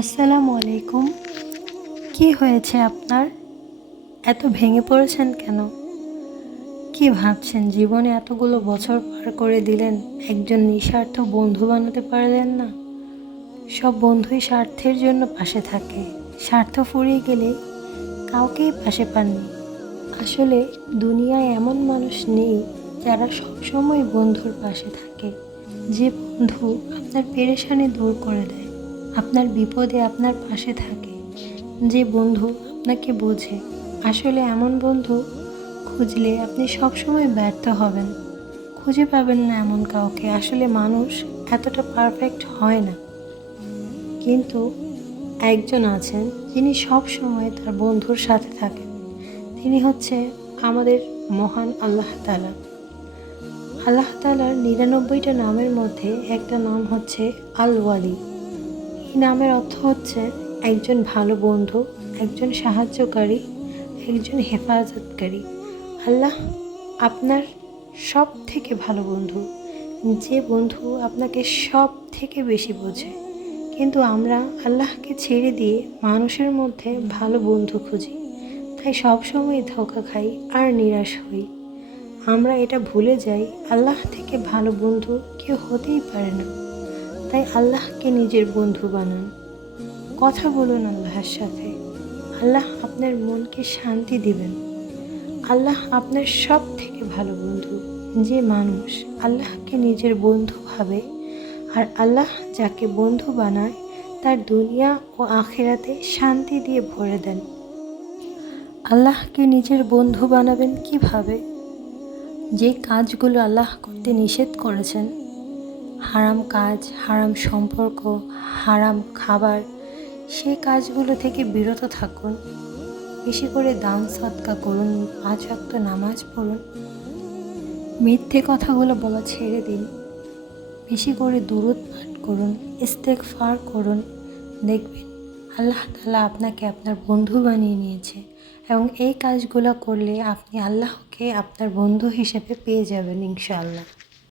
আসসালামু আলাইকুম। কি হয়েছে আপনার? এত ভেঙে পড়েছেন কেন? কি ভাবছেন জীবনে এতগুলো বছর পার করে দিলেন, একজন নিঃস্বার্থ বন্ধু বানাতে পারলেন না? সব বন্ধুই স্বার্থের জন্য পাশে থাকে, স্বার্থ ফুরিয়ে গেলে কাউকেই পাশে পাননি। আসলে দুনিয়ায় এমন মানুষ নেই যারা সবসময় বন্ধুর পাশে থাকে। যে বন্ধু আপনার পেরেশানি দূর করে দেয়, আপনার বিপদে আপনার পাশে থাকে, যে বন্ধু আপনাকে বোঝে। আসলে এমন বন্ধু খুঁজলে আপনি সবসময় ব্যর্থ হবেন, খুঁজে পাবেন না এমন কাউকে। আসলে মানুষ এতটা পারফেক্ট হয় না, কিন্তু একজন আছেন যিনি সব সময় তার বন্ধুর সাথে থাকেন। তিনি হচ্ছে আমাদের মহান আল্লাহ তাআলা। আল্লাহ তাআলার ৯৯টা নামের মধ্যে একটা নাম হচ্ছে আল ওয়ালি। এই নামের অর্থ হচ্ছে একজন ভালো বন্ধু, একজন সাহায্যকারী, একজন হেফাজতকারী। আল্লাহ আপনার সব থেকে ভালো বন্ধু, যে বন্ধু আপনাকে সব থেকে বেশি বোঝে। কিন্তু আমরা আল্লাহকে ছেড়ে দিয়ে মানুষের মধ্যে ভালো বন্ধু খুঁজি, তাই সবসময় ধোঁকা খাই আর নিরাশ হই। আমরা এটা ভুলে যাই আল্লাহ থেকে ভালো বন্ধু কেউ হতেই পারে না। তাই আল্লাহকে নিজের বন্ধু বানান, কথা বলুন আল্লাহর সাথে। আল্লাহ আপনার মনকে শান্তি দিবেন। আল্লাহ আপনার সব থেকে ভালো বন্ধু। যে মানুষ আল্লাহকে নিজের বন্ধু ভাবে আর আল্লাহ যাকে বন্ধু বানায় তার দুনিয়া ও আখিরাতে শান্তি দিয়ে ভরে দেন। আল্লাহকে নিজের বন্ধু বানাবেন কিভাবে? যে কাজগুলো আল্লাহ করতে নিষেধ করেছেন, হারাম কাজ, হারাম সম্পর্ক, হারাম খাবার, সেই কাজগুলো থেকে বিরত থাকুন। বেশি করে দান সদকা করুন, ৫ ওয়াক্ত নামাজ পড়ুন, মিথ্যে কথাগুলো বলা ছেড়ে দিন, বেশি করে দুরূদ পাঠ করুন, ইস্তেগফার করুন। দেখবেন আল্লাহ তাআলা আপনাকে আপনার বন্ধু বানিয়ে নিয়েছে, এবং এই কাজগুলো করলে আপনি আল্লাহকে আপনার বন্ধু হিসেবে পেয়ে যাবেন ইনশাআল্লাহ।